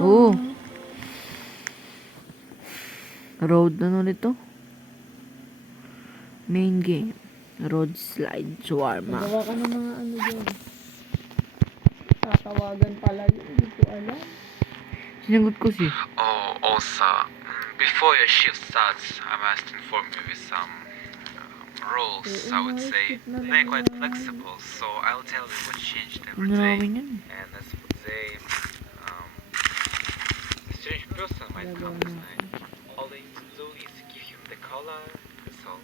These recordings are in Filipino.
Oo. Road na ulit to. Main game. Road slide shawarma. Magawa ka ng mga ano dyan. Tatawagan pala yun. Hindi ko alam. Sinagot ko si. Oh, also, before your shift starts, I must inform you with some rules. I would say they're quite flexible, so I'll tell you what changed every Ano day. namin yun? And as for today, a strange person might come this night. All they need to do is give him the collar, that's all.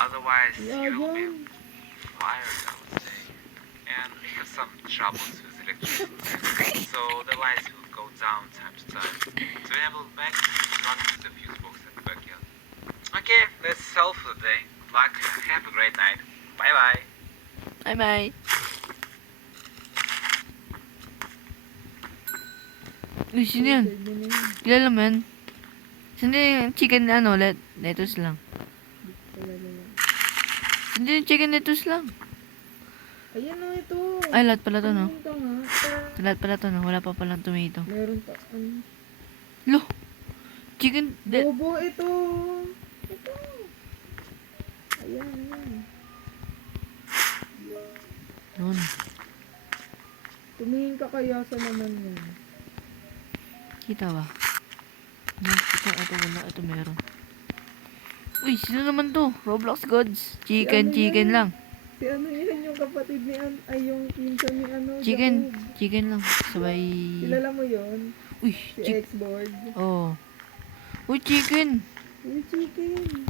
Otherwise, you will be fired, I would say. And we have some troubles with electricity, so the lights will go down time to time. To enable back, run to the fuse box at the backyard. Okay, that's all for the day. Good luck. Have a great night. Bye bye. Bye-bye. Uy, sino yan? Kilala mo yan? Sino yung chicken na ano? Lettuce lang. Sino yung chicken lettuce lang? Ayan o ito. Ay, lahat pala to, no? Tumingin ka nga. Lahat pala to, no? Wala pa palang tomato. Meron pa. Lo! Chicken... Bobo ito. Ito. Ayan, ayan. Yun. Tumingin ka kaya sa naman yan. Kita ba? Ito wala. Ito meron. Uy, sino naman to? Roblox Gods. Chicken lang. Si ano yan, yung kapatid ni ay yung pinsan ni ano. Chicken. Jacob. Chicken lang. Sabay... Kilala mo yun? Uy, Si X-Board. Oh. Uy, chicken. Uy, chicken.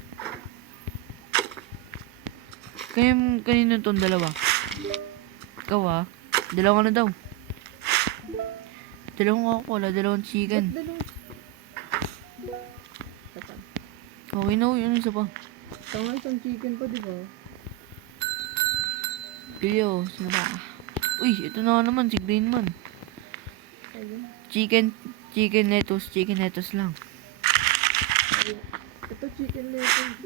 Kanino tong dalawa? Ikaw ah. Dalawa na daw. Dalawang Coca-Cola, dalawang chicken. Okay na, yun isa pa. Tama isang chicken pa, di ba? Pilyo, sino ba? Uy, ito na naman, si Green Man. Ayun. Chicken lettuce lang. Ayun. Ito chicken lettuce.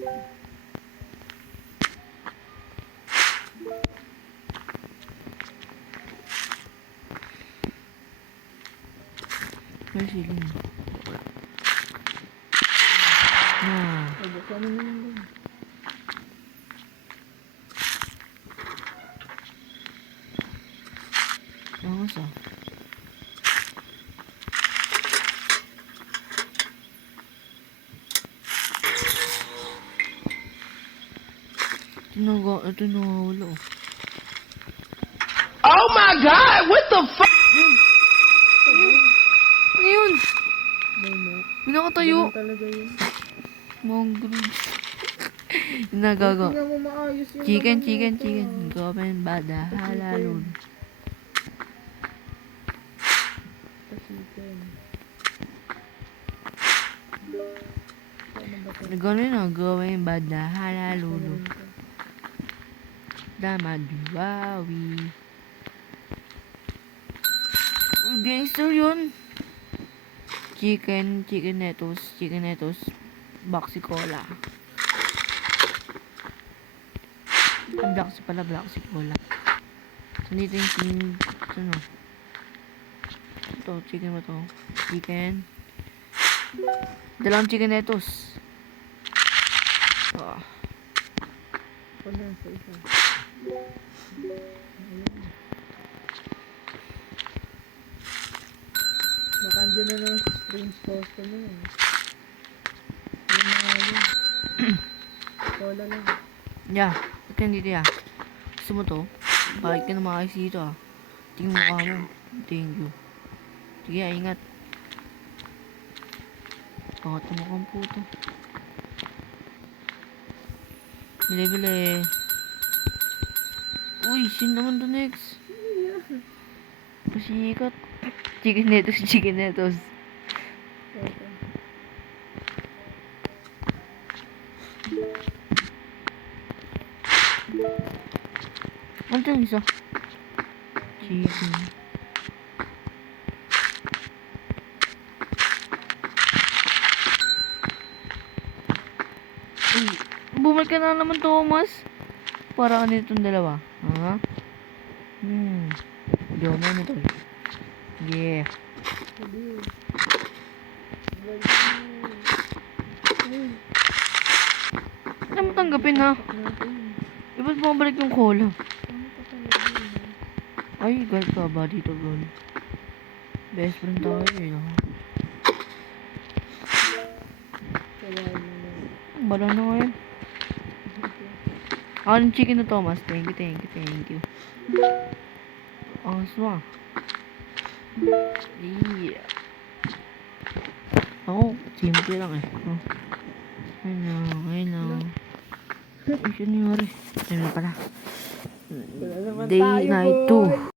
May siling. Buksan mo naman doon. Vamos ah. Ito nawawala oh. Oh my god, what the fuck? Ano yun? Pinakatayo. Ganun talaga yun. Mongrels. Nagago. Tingnan mo maayos yung Chicken. laman nito. Gomen bada halalun. Chicken. Gano'n na, gomen bada halalun. Damadiwawi. Gangster yun. Chicken lettuce, Boxy Cola. Boxy Cola. So, dito yung ano? Ito, chicken ba to? Chicken. Dalawang chicken lettuce. Oh. Wala sa isa. Baka andyan na ng strange customer. Yung mga yun. Cola lang. Yeah, ito yung dito ya. Gusto mo to? Bakit ka na makakis dito ah? Tingin mo ka mo. Thank you. Sige, ingat. Pangat mo kang puto. Bili. Uy, sino naman to next? Pasikat. Chicken lettuce. Ano yung isa? Chicken. Uy, bumalik ka na naman, Thomas. Para kanina itong dalawa. Ha? Hindi ako man ito. Yeah. Hindi. Ano mo tanggapin ha? Natin. Eh, ba't bumabalik yung cola? Ano pa talaga yun? Ay, galit ka ba dito, bro? Best friend tayo eh, no? Kawain naman. Bala na ngayon. Ang chicken na Thomas. Thank you. Ang asma. Yeah. Ako, simple lang eh. Oh. Ayun lang. Ay, siya nangyari. Ayun na pala. Wala naman Day tayo, night boy. 2.